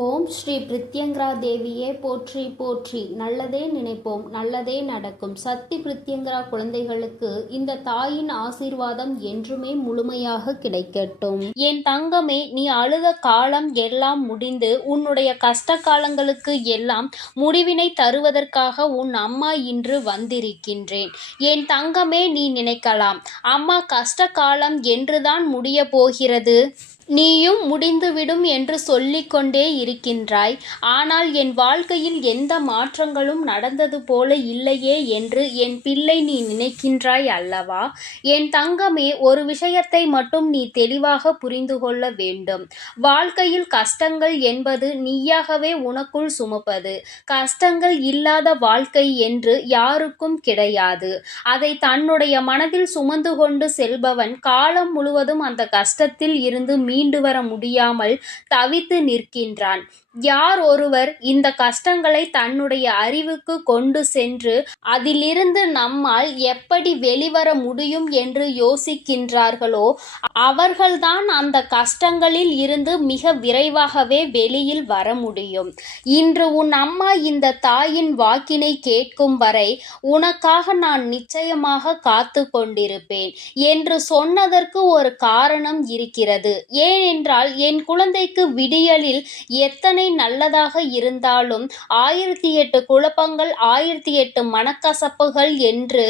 ஓம் ஸ்ரீ பிரித்யங்கரா தேவியே போற்றி போற்றி. நல்லதே நினைப்போம், நல்லதே நடக்கும். சக்தி பிரித்யங்கரா குழந்தைகளுக்கு இந்த தாயின் ஆசீர்வாதம் என்றுமே முழுமையாக கிடைக்கட்டும். என் தங்கமே, நீ அழுத காலம் எல்லாம் முடிந்து உன்னுடைய கஷ்ட காலங்களுக்கு எல்லாம் முடிவினை தருவதற்காக உன் அம்மா இன்று வந்திருக்கின்றேன். என் தங்கமே, நீ நினைக்கலாம், அம்மா கஷ்ட காலம் என்றுதான் முடிய போகிறது, நீயும் முடிந்துவிடும் என்று சொல்லிக்கொண்டே இருக்கின்றாய். ஆனால் என் வாழ்க்கையில் எந்த மாற்றங்களும் நடந்தது போல இல்லையே என்று என் பிள்ளை நீ நினைக்கின்றாய் அல்லவா? என் தங்கமே, ஒரு விஷயத்தை மட்டும் நீ தெளிவாக புரிந்து கொள்ள வேண்டும். வாழ்க்கையில் கஷ்டங்கள் என்பது நீயாகவே உனக்குள் சுமப்பது. கஷ்டங்கள் இல்லாத வாழ்க்கை என்று யாருக்கும் கிடையாது. அதை தன்னுடைய மனதில் சுமந்து கொண்டு செல்பவன் காலம் முழுவதும் அந்த கஷ்டத்தில் இருந்து மீண்டு வர முடியாமல் தவித்து நிற்கின்றான். யார் ஒருவர் இந்த கஷ்டங்களை தன்னுடைய அறிவுக்கு கொண்டு சென்று அதிலிருந்து நம்மால் எப்படி வெளிவர முடியும் என்று யோசிக்கின்றார்களோ அவர்கள்தான் அந்த கஷ்டங்களில் இருந்து மிக விரைவாகவே வெளியில் வர முடியும். இன்று உன் அம்மா இந்த தாயின் வாக்கினை கேட்கும் வரை உனக்காக நான் நிச்சயமாக காத்து கொண்டிருப்பேன் என்று சொன்னதற்கு ஒரு காரணம் இருக்கிறது. ஏனென்றால் என் குழந்தைக்கு விடியலில் எத்தனை நல்லதாக இருந்தாலும் 1008 குழப்பங்கள், 1008 மனக்கசப்புகள் என்று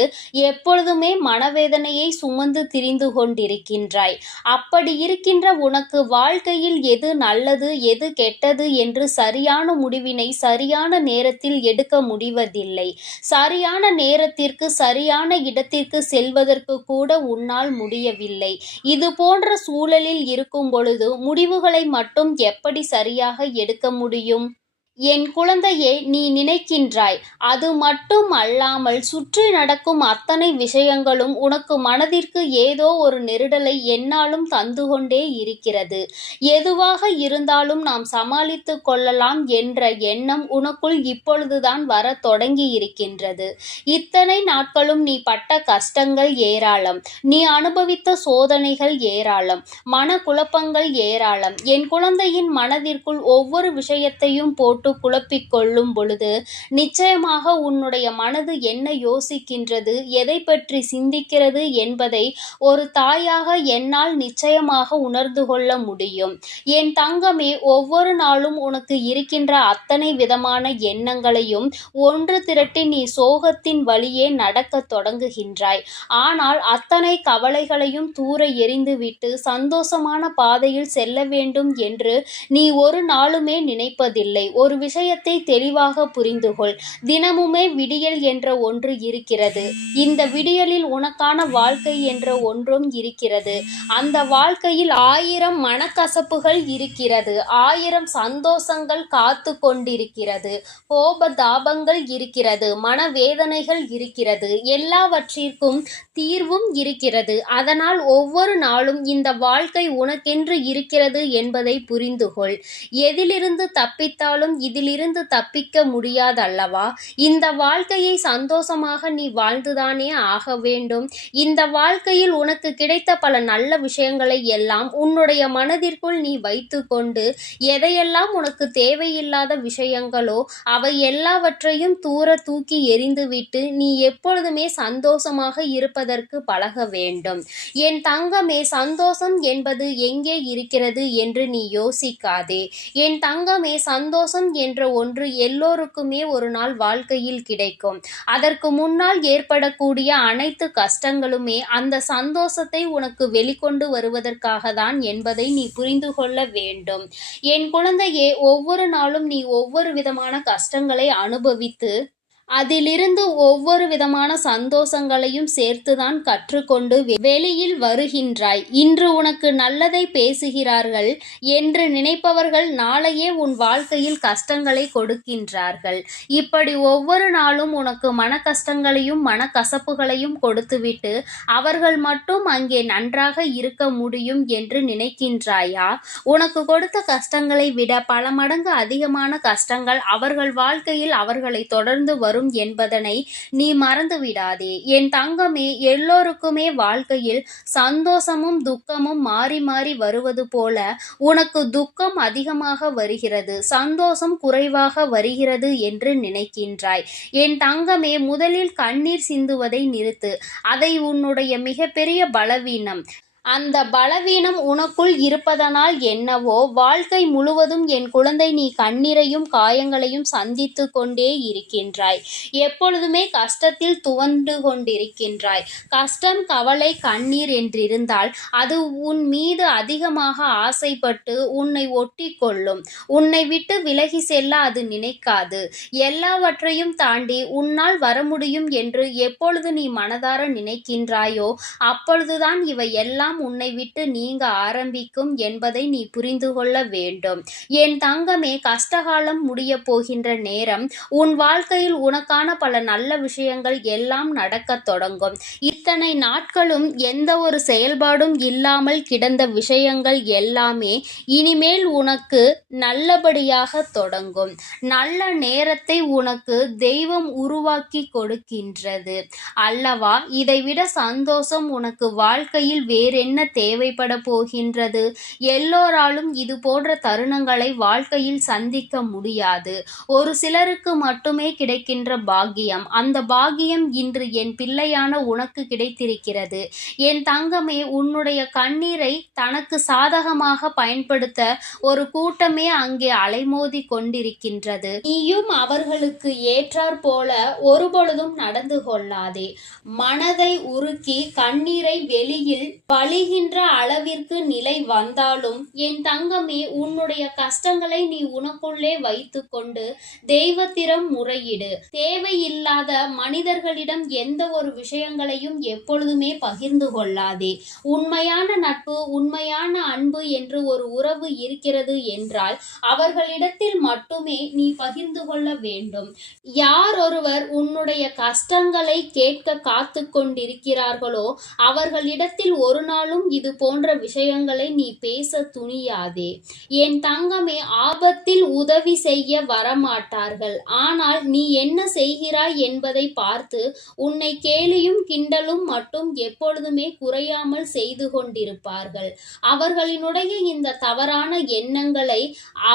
எப்பொழுதுமே மனவேதனையை சுமந்து திரிந்து கொண்டிருக்கின்றாய். அப்படி இருக்கின்ற உனக்கு வாழ்க்கையில் எது நல்லது எது கெட்டது என்று சரியான முடிவினை சரியான நேரத்தில் எடுக்க முடிவதில்லை. சரியான நேரத்திற்கு சரியான இடத்திற்கு செல்வதற்கு கூட உன்னால் முடியவில்லை. இது போன்ற சூழலில் இருக்கும் பொழுது முடிவுகளை மட்டும் எப்படி சரியாக எடுக்க முடியும்? என் குழந்தையே, நீ நினைக்கின்றாய், அது மட்டும் அல்லாமல் சுற்றி நடக்கும் அத்தனை விஷயங்களும் உனக்கு மனதிற்கு ஏதோ ஒரு நெருடலை எந்நாளும் தந்து கொண்டே இருக்கிறது. எதுவாக இருந்தாலும் நாம் சமாளித்து கொள்ளலாம் என்ற எண்ணம் உனக்குள் இப்பொழுதுதான் வர தொடங்கி இருக்கின்றது. இத்தனை நாட்களும் நீ பட்ட கஷ்டங்கள் ஏராளம், நீ அனுபவித்த சோதனைகள் ஏராளம், மனக்குழப்பங்கள் ஏராளம். என் குழந்தையின் மனதிற்குள் ஒவ்வொரு விஷயத்தையும் போட்டு குழப்பிக் கொள்ளும் பொழுது நிச்சயமாக உன்னுடைய மனது என்ன யோசிக்கின்றது, எதை பற்றி சிந்திக்கிறது என்பதை ஒரு தாயாக என்னால் நிச்சயமாக உணர்ந்து கொள்ள முடியும். என் தங்கமே, ஒவ்வொரு நாளும் உனக்கு இருக்கின்ற அத்தனை விதமான எண்ணங்களையும் ஒன்று திரட்டி நீ சோகத்தின் வழியே நடக்க தொடங்குகின்றாய். ஆனால் அத்தனை கவலைகளையும் தூர எறிந்துவிட்டு சந்தோஷமான பாதையில் செல்ல வேண்டும் என்று நீ ஒரு நாளுமே நினைப்பதில்லை. ஒரு விஷயத்தை தெளிவாக புரிந்துகொள். தினமுமே விடியல் என்ற ஒன்று இருக்கிறது. இந்த விடியலில் உனக்கான வாழ்க்கை என்ற ஒன்றும் இருக்கிறது. அந்த வாழ்க்கையில் 1000 மனக்கசப்புகள் இருக்கிறது, 1000 சந்தோஷங்கள் காத்து கொண்டிருக்கிறது, கோபதாபங்கள் இருக்கிறது, மனவேதனைகள் இருக்கிறது, எல்லாவற்றிற்கும் தீர்வும் இருக்கிறது. அதனால் ஒவ்வொரு நாளும் இந்த வாழ்க்கை உனக்கென்று இருக்கிறது என்பதை புரிந்துகொள். எதிலிருந்து தப்பித்தாலும் இதிலிருந்து தப்பிக்க முடியாதல்லவா? இந்த வாழ்க்கையை சந்தோஷமாக நீ வாழ்ந்துதானே ஆக வேண்டும். இந்த வாழ்க்கையில் உனக்கு கிடைத்த பல நல்ல விஷயங்களை எல்லாம் உன்னுடைய மனதிற்குள் நீ வைத்து கொண்டு எதையெல்லாம் உனக்கு தேவையில்லாத விஷயங்களோ அவை எல்லாவற்றையும் தூர தூக்கி எறிந்துவிட்டு நீ எப்பொழுதுமே சந்தோஷமாக இருப்பதற்கு பழக வேண்டும். என் தங்கமே, சந்தோஷம் என்பது எங்கே இருக்கிறது என்று நீ யோசிக்காதே. என் தங்கமே, சந்தோஷம் என்ற ஒன்று எல்லோருக்குமே ஒரு நாள் வாழ்க்கையில் கிடைக்கும். அதற்கு முன்னால் ஏற்படக்கூடிய அனைத்து கஷ்டங்களுமே அந்த சந்தோஷத்தை உனக்கு வெளிக்கொண்டு வருவதற்காக தான் என்பதை நீ புரிந்து கொள்ள வேண்டும். என் குழந்தையே, ஒவ்வொரு நாளும் நீ ஒவ்வொரு விதமான கஷ்டங்களை அனுபவித்து அதிலிருந்து ஒவ்வொரு விதமான சந்தோஷங்களையும் சேர்த்துதான் கற்றுக்கொண்டு வெளியில் வருகின்றாய். இன்று உனக்கு நல்லதை பேசுகிறார்கள் என்று நினைப்பவர்கள் நாளையே உன் வாழ்க்கையில் கஷ்டங்களை கொடுக்கின்றார்கள். இப்படி ஒவ்வொரு நாளும் உனக்கு மன கஷ்டங்களையும் மனக்கசப்புகளையும் கொடுத்துவிட்டு அவர்கள் மட்டும் அங்கே நன்றாக இருக்க முடியும் என்று நினைக்கின்றாயா? உனக்கு கொடுத்த கஷ்டங்களை விட பல மடங்கு அதிகமான கஷ்டங்கள் அவர்கள் வாழ்க்கையில் அவர்களை தொடர்ந்து வரும் வரும் என்பதனை நீ மறந்து விடாதே. என் தங்கமே, எல்லோருக்குமே வாழ்க்கையில் சந்தோஷமும் துக்கமும் மாறி மாறி வருவது போல உனக்கு துக்கம் அதிகமாக வருகிறது, சந்தோஷம் குறைவாக வருகிறது என்று நினைக்கின்றாய். என் தங்கமே, முதலில் கண்ணீர் சிந்துவதை நிறுத்து. அதை உன்னுடைய மிகப்பெரிய பலவீனம். அந்த பலவீனம் உனக்குள் இருப்பதனால் என்னவோ வாழ்க்கை முழுவதும் என் குழந்தை நீ கண்ணீரையும் காயங்களையும் சந்தித்து கொண்டே இருக்கின்றாய். எப்பொழுதுமே கஷ்டத்தில் துவண்டு கொண்டிருக்கின்றாய். கஷ்டம், கவலை, கண்ணீர் என்றிருந்தால் அது உன் மீது அதிகமாக ஆசைப்பட்டு உன்னை ஒட்டி கொள்ளும். உன்னை விட்டு விலகி செல்ல அது நினைக்காது. எல்லாவற்றையும் தாண்டி உன்னால் வர முடியும் என்று எப்பொழுது நீ மனதார நினைக்கின்றாயோ அப்பொழுதுதான் இவை எல்லாம் உன்னை விட்டு நீங்க ஆரம்பிக்கும் என்பதை நீ புரிந்து கொள்ள வேண்டும். என் தங்கமே, கஷ்டகாலம் முடிய போகின்ற நேரம். உன் வாழ்க்கையில் உனக்கான பல நல்ல விஷயங்கள் எல்லாம் நடக்கத் தொடங்கும். இத்தனை நாட்களும் எந்த ஒரு செயல்பாடும் இல்லாமல் கிடந்த விஷயங்கள் எல்லாமே இனிமேல் உனக்கு நல்லபடியாக தொடங்கும். நல்ல நேரத்தை உனக்கு தெய்வம் உருவாக்கி கொடுக்கின்றது அல்லவா? இதைவிட சந்தோஷம் உனக்கு வாழ்க்கையில் வேறென்ன தேவைப்பட போகின்றது? எல்லோராலும் இது போன்ற தருணங்களை வாழ்க்கையில் சந்திக்க முடியாது. ஒரு சிலருக்கு மட்டுமே கிடைக்கின்ற பாக்கியம். அந்த பாக்கியம் இன்று என் பிள்ளையான உனக்கு கிடைத்திருக்கிறது. என் தங்கமே, உன்னுடைய கண்ணீரை தனக்கு சாதகமாக பயன்படுத்த ஒரு கூட்டமே அங்கே அலைமோதி கொண்டிருக்கின்றது. நீயும் அவர்களுக்கு ஏற்றாற் போல ஒருபொழுதும் நடந்து கொள்ளாதே. மனதை உருக்கி கண்ணீரை வெளியில் வழிகின்ற அளவிற்கு நிலை வந்தாலும் என் தங்கமே, உன்னுடைய கஷ்டங்களை நீ உனக்குள்ளே வைத்துக்கொண்டு தெய்வத்திடம் முறையிடு. தேவையில்லாத மனிதர்களிடம் எந்த ஒரு விஷயங்களையும் எப்பொழுதுமே பகிர்ந்து கொள்ளாதே. உண்மையான நட்பு, உண்மையான அன்பு என்று ஒரு உறவு இருக்கிறது என்றால் அவர்களிடத்தில் மட்டுமே நீ பகிர்ந்து கொள்ள வேண்டும். யார் ஒருவர் உன்னுடைய கஷ்டங்களை கேட்க காத்து கொண்டிருக்கிறார்களோ அவர்களிடத்தில் ஒரு நாளும் இது போன்ற விஷயங்களை நீ பேச துணியாதே. என் தங்கமே, ஆபத்தில் உதவி செய்ய வரமாட்டார்கள். ஆனால் நீ என்ன செய்கிறாய் என்பதை பார்த்து உன்னை கேலியும் கிண்டலும் மட்டும் எப்பொழுதுமே குறையாமல் செய்து கொண்டிருப்பார்கள். அவர்களினுடைய இந்த தவறான எண்ணங்களை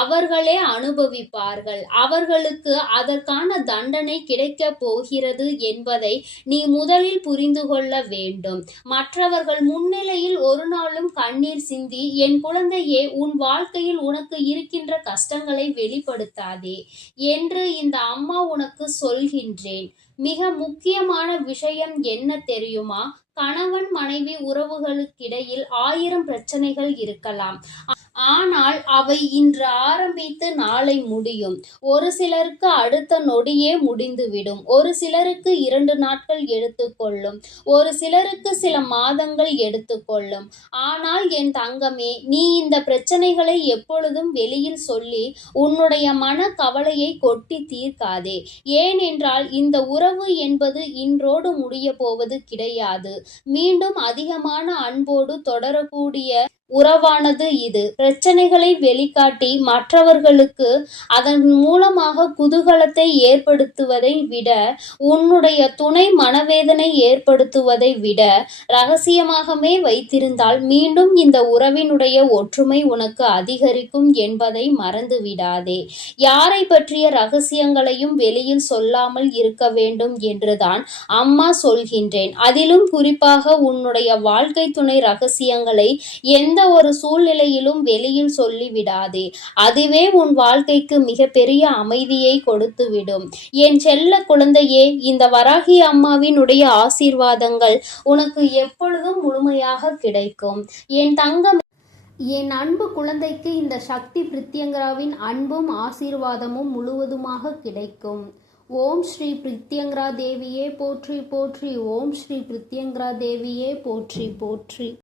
அவர்களே அனுபவிப்பார்கள். அவர்களுக்கு அதற்கான தண்டனை கிடைக்கப் போகிறது என்பதை நீ முதலில் புரிந்து கொள்ள வேண்டும். மற்றவர்கள் முன்னிலையில் ஒரு நாளும் கண்ணீர் சிந்தி என் குழந்தையே, உன் வாழ்க்கையில் உனக்கு இருக்கின்ற கஷ்டங்களை வெளிப்படுத்தாதே என்று இந்த அம்மா உனக்கு சொல்கின்றேன். மிக முக்கியமான விஷயம் என்ன தெரியுமா? கணவன் மனைவி உறவுகளுக்கிடையில் 1000 பிரச்சனைகள் இருக்கலாம். ஆனால் அவை இன்று ஆரம்பித்து நாளை முடியும். ஒரு சிலருக்கு அடுத்த நொடியே முடிந்துவிடும். ஒரு சிலருக்கு 2 நாட்கள் எடுத்துக்கொள்ளும். ஒரு சிலருக்கு சில மாதங்கள் எடுத்துக்கொள்ளும். ஆனால் என் தங்கமே, நீ இந்த பிரச்சனைகளை எப்பொழுதும் வெளியில் சொல்லி உன்னுடைய மன கவலையை கொட்டி தீர்க்காதே. ஏனென்றால் இந்த உறவு என்பது இன்றோடு முடிய போவது கிடையாது. மீண்டும் அதிகமான அன்போடு தொடரக்கூடிய உறவானது இது. பிரச்சனைகளை வெளிக்காட்டி மற்றவர்களுக்கு அதன் மூலமாக குதூகலத்தை ஏற்படுத்துவதை விட, உன்னுடைய துணை மனவேதனை ஏற்படுத்துவதை விட ரகசியமாகவே வைத்திருந்தால் மீண்டும் இந்த உறவினுடைய ஒற்றுமை உனக்கு அதிகரிக்கும் என்பதை மறந்து விடாதே. யாரை பற்றிய ரகசியங்களையும் வெளியில் சொல்லாமல் இருக்க வேண்டும் என்றுதான் அம்மா சொல்கின்றேன். அதிலும் குறிப்பாக உன்னுடைய வாழ்க்கை துணை ரகசியங்களை எந்த ஒரு சூழ்நிலையிலும் வெளியில் சொல்லிவிடாதே. அதுவே உன் வாழ்க்கைக்கு மிகப்பெரிய அமைதியை கொடுத்துவிடும். என் செல்ல குழந்தையே, இந்த வராகி அம்மாவினுடைய ஆசீர்வாதங்கள் உனக்கு எப்பொழுதும் முழுமையாக கிடைக்கும். என் தங்கம், என் அன்பு குழந்தைக்கு இந்த சக்தி பிரித்யங்கராவின் அன்பும் ஆசீர்வாதமும் முழுவதுமாக கிடைக்கும். ஓம் ஸ்ரீ பிரித்யங்கரா தேவியே போற்றி போற்றி. ஓம் ஸ்ரீ பிரித்யங்கரா தேவியே போற்றி போற்றி.